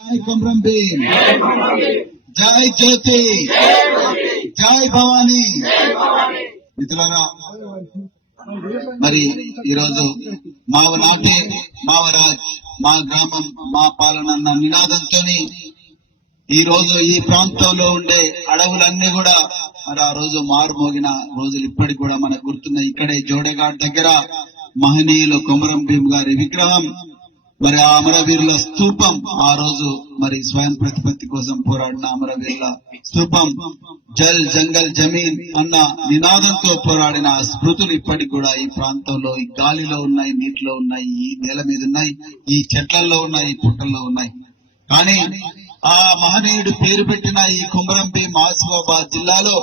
జై కొమరం భీం జై జ్యోతి. జై భవానీ. మిత్రులారా మరి ఈరోజు మావ నాటే మావరాజ్ మా గ్రామం మా పాలన అన్న నినాదంతో ఈ రోజు ఈ ప్రాంతంలో ఉండే అడవులన్నీ కూడా మరి ఆ రోజు మారుమోగిన రోజులు ఇప్పటికి కూడా మనకు గుర్తున్నాయి. ఇక్కడే జోడేఘాట్ దగ్గర మహనీయులు కొమరం భీమ్ గారి విగ్రహం మరి ఆ అమరవీరుల స్థూపం ఆ రోజు మరి స్వయం ప్రతిపత్తి కోసం పోరాడిన అమరవీరుల స్థూపం. జల్ జంగల్ జమీన్ అన్న నినాదంతో పోరాడిన స్మృతులు ఇప్పటికి కూడా ఈ ప్రాంతంలో ఈ గాలిలో ఉన్నాయి నీటిలో ఉన్నాయి ఈ నేల మీద ఉన్నాయి ఈ చెట్లలో ఉన్నాయి ఈ పుట్టల్లో ఉన్నాయి. కానీ ఆ మహనీయుడు పేరు పెట్టిన ఈ కుమరంపి భీం ఆసిఫాబాద్ జిల్లాలో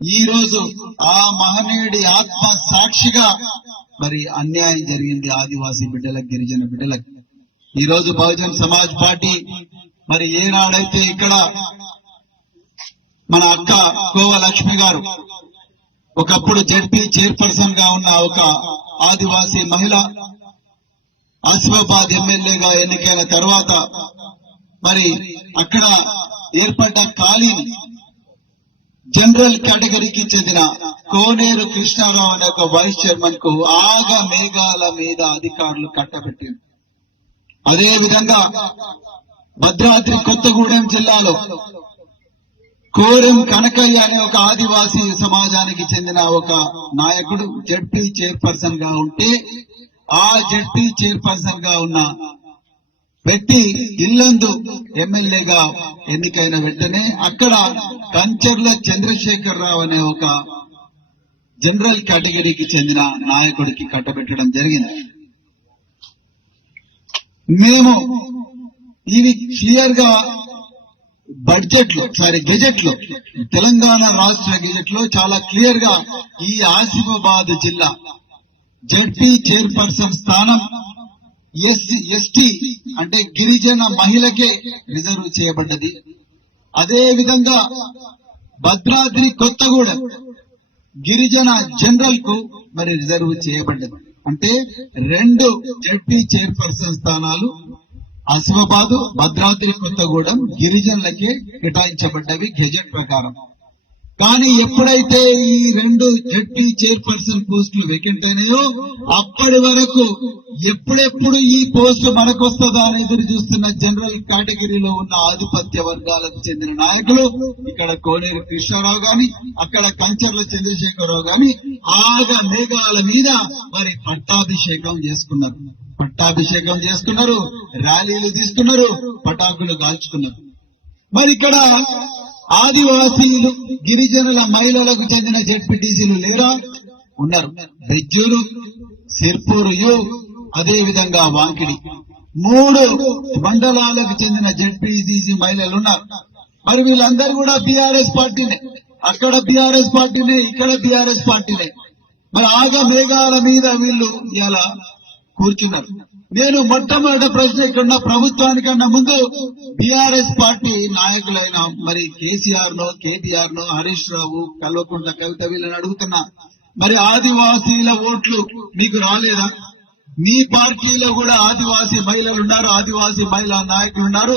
ఈ రోజు ఆ మహనీయుడి ఆత్మ సాక్షిగా మరి అన్యాయం జరిగింది ఆదివాసీ బిడ్డలకు గిరిజన బిడ్డలకు ఈ రోజు బహుజన్ సమాజ్ పార్టీ మరి ఏనాడైతే ఇక్కడ మన అక్క కోవ లక్ష్మి గారు ఒకప్పుడు జడ్పీ చైర్పర్సన్గా ఉన్న ఒక ఆదివాసీ మహిళ ఆసిఫాబాద్ ఎమ్మెల్యేగా ఎన్నికైన తర్వాత మరి అక్కడ ఏర్పడ్డ ఖాళీ జనరల్ కేటగిరీకి చెందిన కోనేరు కృష్ణారావు అనే ఒక వైస్ చైర్మన్కు ఆగ మేఘాల మీద అధికారులు కట్టబెట్టారు. అదే విధంగా భద్రాద్రి కొత్తగూడెం జిల్లాలో కోరెం కనకయ్య అనే ఒక ఆదివాసీ సమాజానికి చెందిన ఒక నాయకుడు జడ్పీ చైర్పర్సన్గా ఉంటే ఆ జడ్పీ చైర్పర్సన్గా ఉన్న వ్యక్తి ఇల్లందు ఎమ్మెల్యేగా ఎన్నికైన వెంటనే అక్కడ కంచర్ల చంద్రశేఖర్ రావు అనే ఒక జనరల్ కేటగిరీకి చెందిన నాయకుడికి కట్టబెట్టడం జరిగింది. మేము ఇవి క్లియర్గా బడ్జెట్లో సారీ గెజెట్లో తెలంగాణ రాష్ట్ర గెజెట్లో చాలా క్లియర్గా ఈ ఆసిఫాబాద్ జిల్లా జడ్పీ చైర్పర్సన్ స్థానం ఎస్సీ ఎస్టీ అంటే గిరిజన మహిళకే రిజర్వ్ చేయబడ్డది. అదే విధంగా భద్రాద్రి కొత్తగూడెం గిరిజన జనరల్కు మరి రిజర్వ్ చేయబడ్డది. అంటే రెండు జడ్పీ చైర్పర్సన్ స్థానాలు ఆసిఫాబాద్ భద్రాద్రి కొత్తగూడెం గిరిజనులకే కేటాయించబడ్డవి గెజెట్ ప్రకారం. కానీ ఎప్పుడైతే ఈ రెండు జడ్పీ చైర్పర్సన్ పోస్టులు వేకెంట్ అయినాయో అప్పటి వరకు ఎప్పుడెప్పుడు ఈ పోస్టు మనకు వస్తుందా అని ఎదురు చూస్తున్న జనరల్ కేటగిరీలో ఉన్న ఆధిపత్య వర్గాలకు చెందిన నాయకులు ఇక్కడ కోనేరు కృష్ణారావు గాని అక్కడ కంచర్ల చంద్రశేఖరరావు గాని ఆగ మేఘాల మీద మరి పట్టాభిషేకం చేసుకున్నారు. పట్టాభిషేకం చేసుకున్నారు ర్యాలీలు తీసుకున్నారు పటాకులు కాల్చుకున్నారు. మరి ఇక్కడ ఆదివాసీలు గిరిజనుల మహిళలకు చెందిన జెడ్పీటీసీలు లేరా? ఉన్నారు. బెజ్జూరు సిర్పూరులు అదే విధంగా వాంకిడి. మూడు మండలాలకు చెందిన జెడ్పీటీసీ మహిళలు ఉన్నారు మరి వీళ్ళందరూ కూడా బీఆర్ఎస్ పార్టీనే. అక్కడ బీఆర్ఎస్ పార్టీనే ఇక్కడ బీఆర్ఎస్ పార్టీనే. మరి ఆగ మేఘాల మీద వీళ్ళు ఇలా కూర్చున్నారు. నేను మొట్టమొదటి ప్రశ్న ఇక్కడ ప్రభుత్వానికన్నా ముందు బీఆర్ఎస్ పార్టీ నాయకులైన మరి కేసీఆర్లో కేటీఆర్లో హరీష్ రావు కల్వకుంట్ల కవిత వీళ్ళని అడుగుతున్నా. మరి ఆదివాసీల ఓట్లు మీకు రాలేదా? మీ పార్టీలో కూడా ఆదివాసీ మహిళలు ఉన్నారు ఆదివాసీ మహిళా నాయకులు ఉన్నారు.